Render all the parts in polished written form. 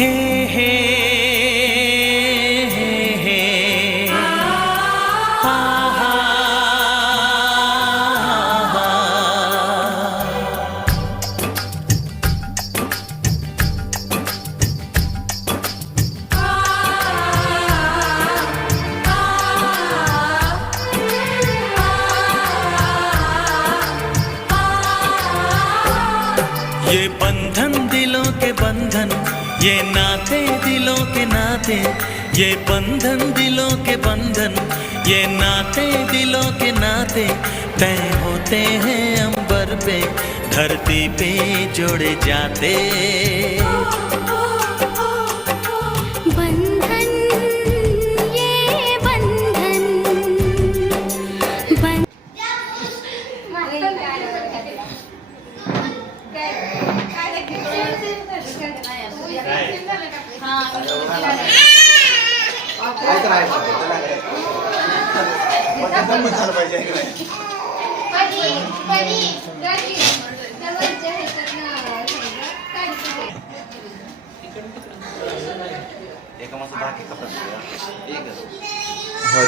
हे हे ये बंधन दिलों के बंधन, ये नाते दिलों के नाते, ये बंधन दिलों के बंधन, ये नाते दिलों के नाते तय होते हैं अंबर पे, धरती पे जोड़े जाते।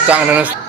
चांगलं नसतं.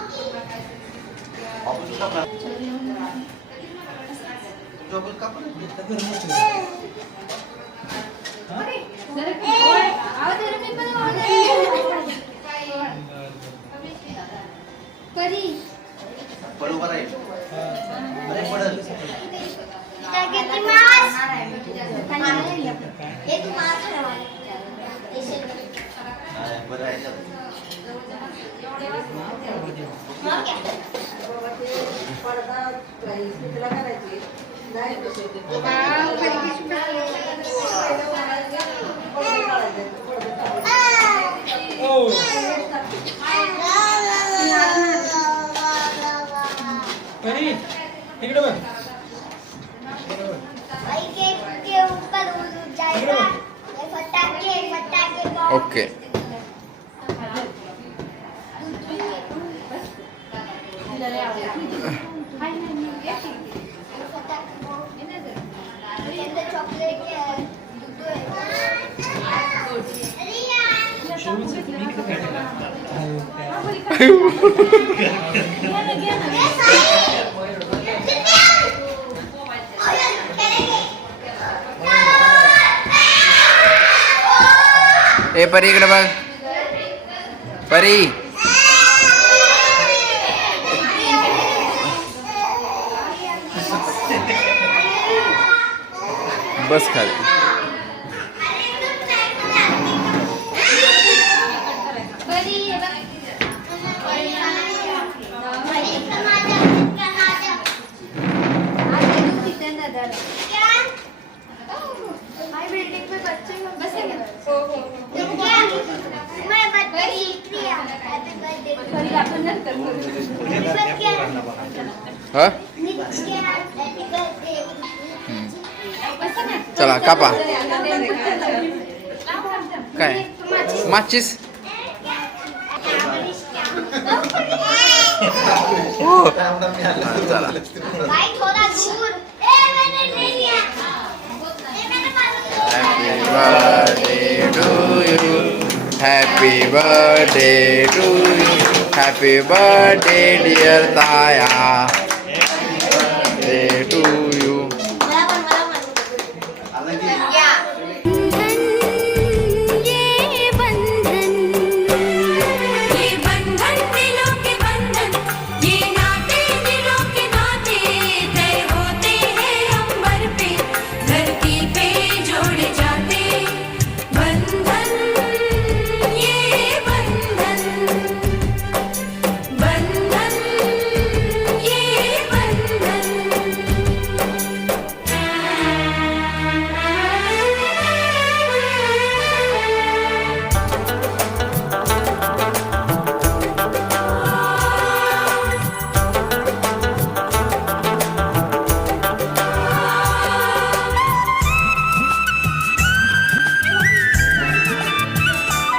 ओके. ए परी इकडे बघ. परी बस खाली. हा चला कापा. काय माचीस. चला Happy birthday to you. Happy birthday dear Taya. Happy birthday to you.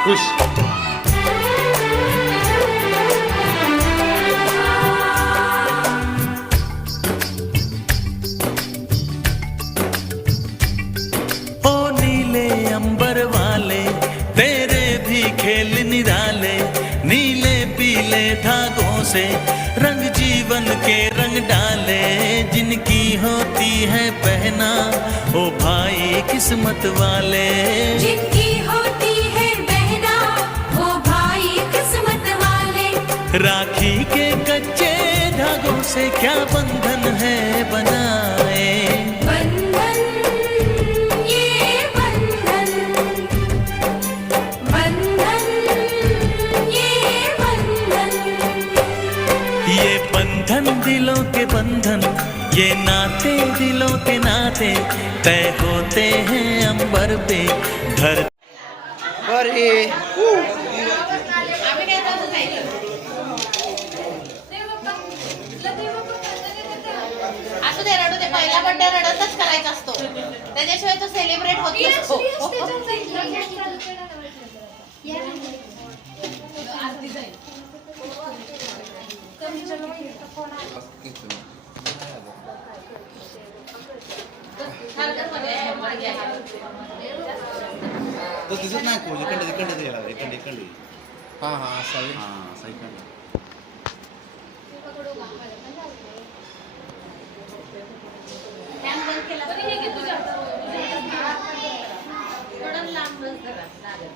खुश. ओ नीले अंबर वाले से रंग जीवन के रंग डाले, जिनकी होती है पहना ओ भाई किस्मत वाले। जिनकी होती है बहना वो भाई किस्मत वाले। राखी के कच्चे धागों से क्या बंधन है बनाए, बंधन ये बंधन, बंधन ये बंधन। ये बंधन दिलों के बंधन, ये नाते दिलों के नाते तय होते हैं अंबर पे धर। बरे असू दे, रडू दे. पहिला बर्थडे रडतच करायचा असतो, त्याच्याशिवाय तो सेलिब्रेट होत नसतो. तो दिसत नाही कोण इकडे इकडे गेला इकडे इकडे हा हा असावी. हा असा इकडे फॅन बंद केला तरी हे घे तुझ्या थोडं लांबच धरा, लागत.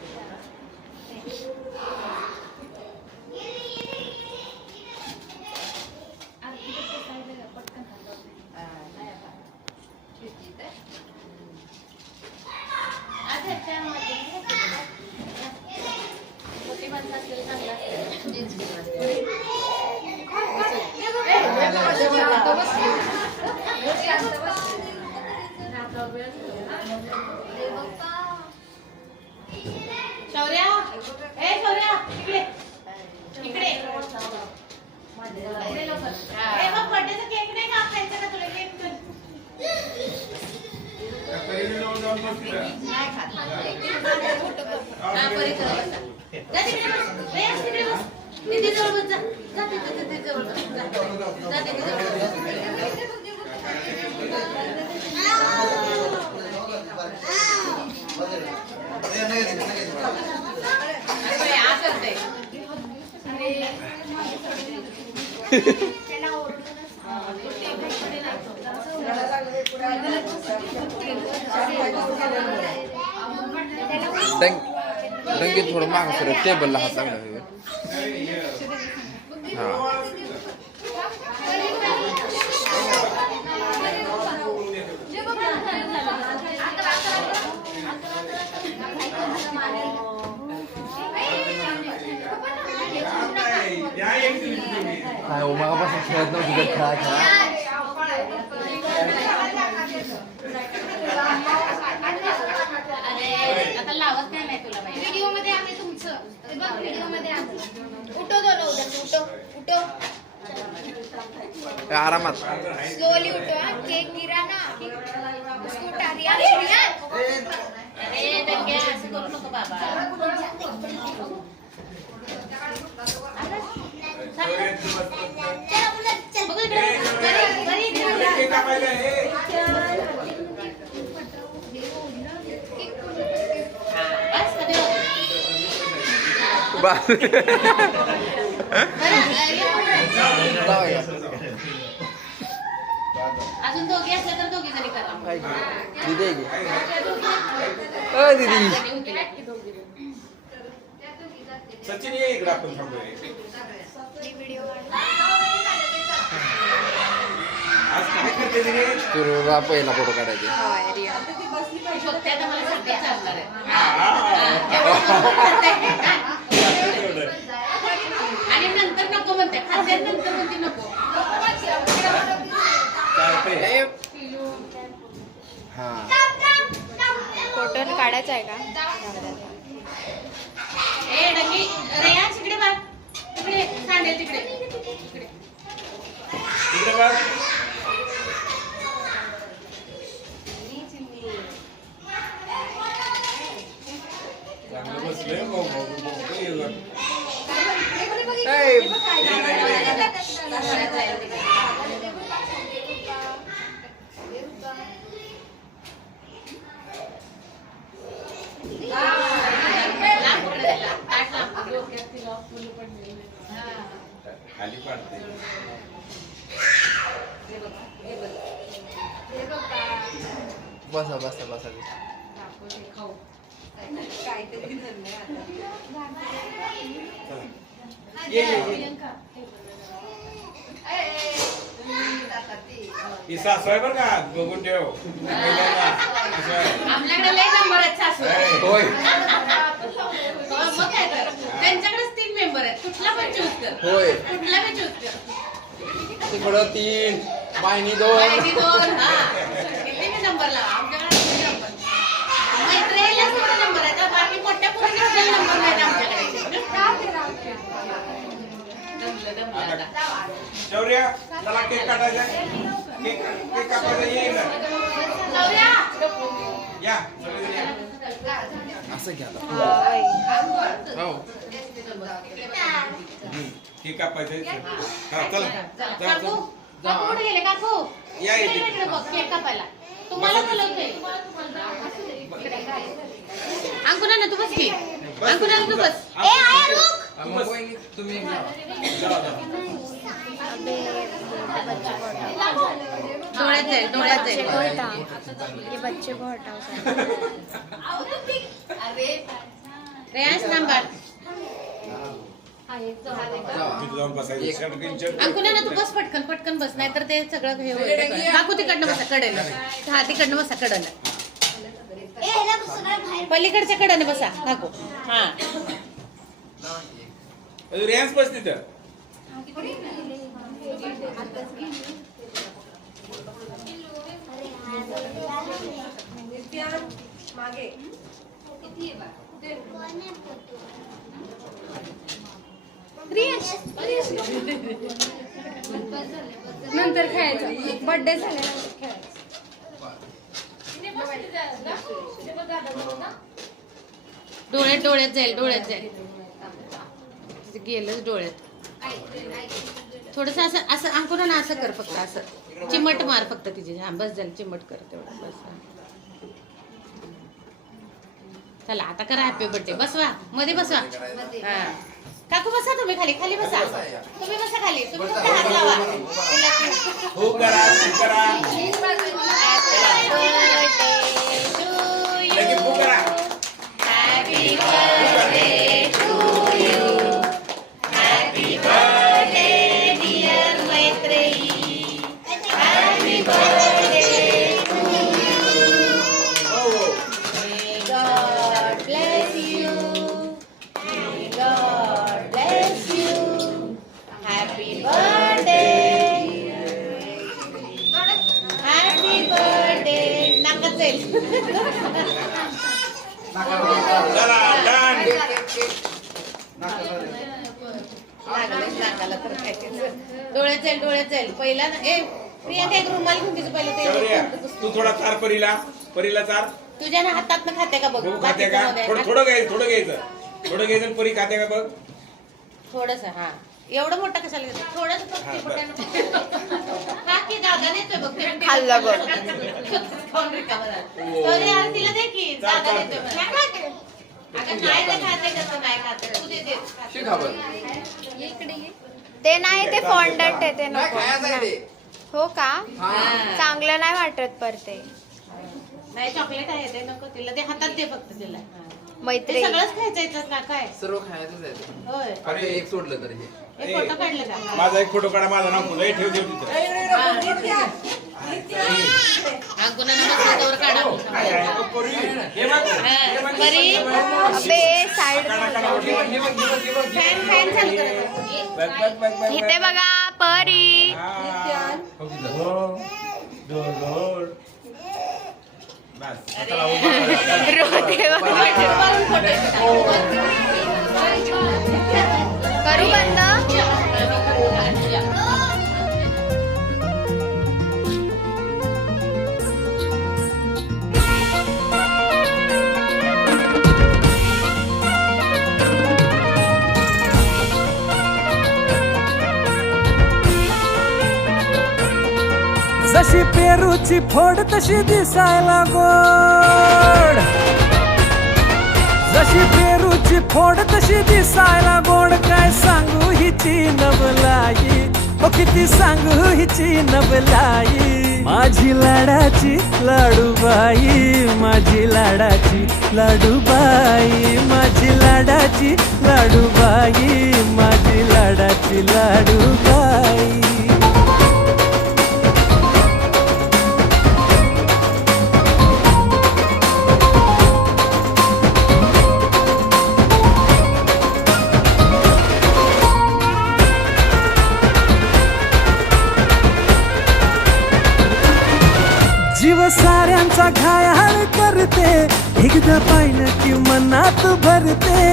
मोठी माणसं असलेलं चांगलं शौर्या, ए शौर्या, इकडे इकडे. ए मग बर्थडेचा केक नाही का खायचा का तुला? केक कर. नाही खात. हा, परी कर बसा. जा तिकडे बस. ए, आज तिकडे बस. दीदीजवळ बस जा. जा दीदीजवळ बस. जा. जा दीदीजवळ बस. आ करते. डंगी थोडं मागं सर टेबलला हात लागला. हा काय उमापासून खेळत नव्हती तर खेळा खेळा. आता लावत काय नाही तुला माहिती. व्हिडिओ मध्ये आम्ही तुमचं ते बघ, व्हिडिओ मध्ये आम्ही उठो दोन उठो उठो आरामात स्लोली उठो. हा केक गिरा ना उसको उठा दिया रियान. अरे दंग्या असं करू नको बाबा. बघू इकडे. घरी, घरी, घरी. बस कधी होतं? बस बरं, अजून दोघी असल्या तर दोघी जरी करा. दीदी आहे की? अ दीदी सचिन ये इकडे आपण थांबलोय. आज काय करते तिने? तुला पहिला फोटो काढायचे. शोधते आता मला सगळं चालणार आहे. आणि नंतर नको म्हणते, खाते नंतर म्हणते नको. हा फोटो काढायचा आहे का? ए डंगी, रेया तिकडे बघ. तिकडे सांडेल तिकडे. तिकडे. इकडे बघ. चांगलं बसले भाऊ भाऊ. खाली पाडते बसा बसा बसा ये ही सासू आहे बरं का बघून ठेव आपल्याकडे लय नंबर आहेत सासू होय मग काय तर त्यांच्याकडेच 3 मेंबर आहेत कुठला पण चूज कर होय कुठला पण चूज कर तिकडं 3 बायनी 2 माहिती 2 हा किती मी नंबर लावा आमच्याकडे 3 नंबर मैत्रिणीला सुद्धा नंबर आहेत बाकी मोठ्या पोरीला सुद्धा नंबर नाहीत आमच्याकडे दमलं. शौर्य चला केक काढायचा केक कापायला येईल ना या सगळेजण या असं घ्या आता. हो केक कापायचा हा चला काकू काकू कुठे गेले काकू या इथे. इकडे बघ केक कापायला तुम्हाला बोलवते अंकुना तू बस की अंकुना तू बस मग वहिनी, तुम्ही घ्या. जावा, जावा. डोळ्यात जाईल डोळ्यात जाईल ये बच्चे को हटाओ रेयांश नंबर तिथं जाऊन बसायचं शर्ट घेऊन शर्ट अंकुना तू बस पटकन पटकन बस नाहीतर ते सगळं हे होईल काकू तिकडनं बसा कडेला हा तिकडनं बसा कडनं पलीकडच्या कडनं बसा काकू हा रेंज बस तिथं नंतर खेळायचं बर्थडे झाल्यानंतर खेळायचं डोळ्यात जाईल गेलंच डोळ्यात थोडस असं असं अंकुना ना असं कर फक्त असं चिमट मार फक्त तिची हा बस झालं चिमट कर तेवढं बस चला आता करा हॅपी बर्थडे बसवा मध्ये बसवा हा काकू बसा तुम्ही खाली खाली बसा तुम्ही बसा खाली तुम्ही फक्त हात लावा हो करा करा लगेच हो करा Happy birthday to you. Happy birthday, dear Maitreyi. Happy birthday to you. May God bless you. May God bless you. Happy birthday. Happy birthday. नाकात जाईल. चला डन डोळ्यात जाईल पहिला ए प्रियांका एक रुमाल घेऊन तिचं पहिलं शौर्य ते तू थोडा चार परीला चार तुझ्या ना हातात खाते का बघ बघू खाते का थोडं घ्यायचं परी खाते का बघ थोडस हा एवढं मोठं कशाला घेतो थोडस बाकी जागा नेतोय बघ खाल्लं बघ. तिला दे की जागा नेतोय बघ. अगं नाही ते खाते कसं नाही खाते तू दे शिका बरं. ते नाही ते फॉन्डंट आहे ते नाही, नको खायचं आहे ते. हो का हा. चांगलं नाही वाटत पर ते नाही चॉकलेट आहे ते नको तिला ते हातात दे फक्त तिला हा. ते मैत्री सगळंच खायचं याच्यात ना काय सर्व खायचंच आहे ते. होय फक्त एक सोडलं तर हे हे फोटो काढले का माझा एक फोटो काढा माझं नाव तुझं ठेव तिथं अंकुना नमस्कार काढा हे बघ बरी अबे साईड फॅन चालू करा बघ इथे बघा परी बस करू बंद जशी पेरूची फोड तशी दिसायला गोड जशी पेरूची पेरूची फोड तशी दिसायला गोड, काय सांगू हिची नवलाई, ओ किती सांगू हिची नवलाई. माझी लाडाची लाडूबाई, माझी लाडाची लाडूबाई, माझी लाडाची लाडूबाई, माझी लाडाची लाडूबाई. जीव साऱ्यांचा घायाळ करते, एकदा पाहिलं की मनात भरते.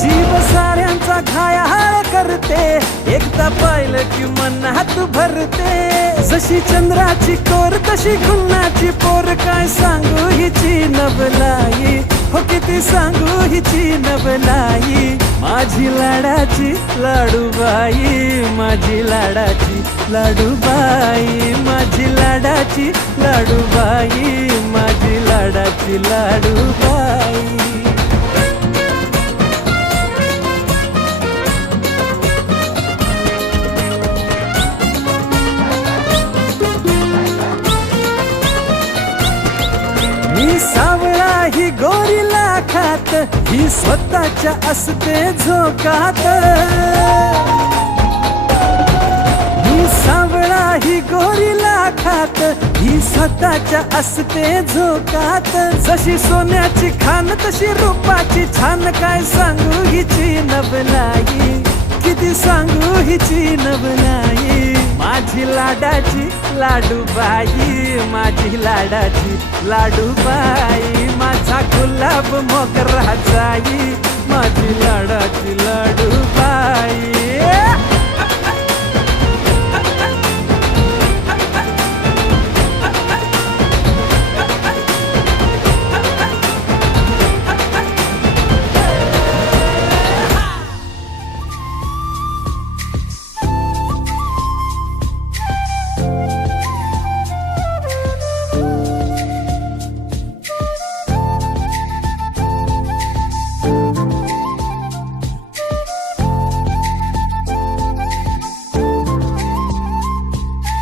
जीव साऱ्यांचा घायाळ करते, एकदा पाहिलं की मनात भरते. जशी चंद्राची कोर तशी गुन्हाची पोर, काय सांगू हिची नवलाई, हो किती सांगू हिची नवलाई. माझी लाडाची लाडूबाई, माझी लाडाची लाडूबाई, माझी लाडाची लाडूबाई, माझी लाडाची लाडूबाई. मी सावळा ही गोरीला खात, ही स्वतःच्या असते झोकात. मी सावळा ही गोरीला खात, ही स्वतःच्या असते झोकात. जशी सोन्याची खान तशी रूपाची छान, काय सांगू हिची नवलाई, किती सांगू हिची नवलाई. माझी लाडाची लाडूबाई, माझी लाडाची लाडूबाई, माझा गुलाब मोगरा जाई,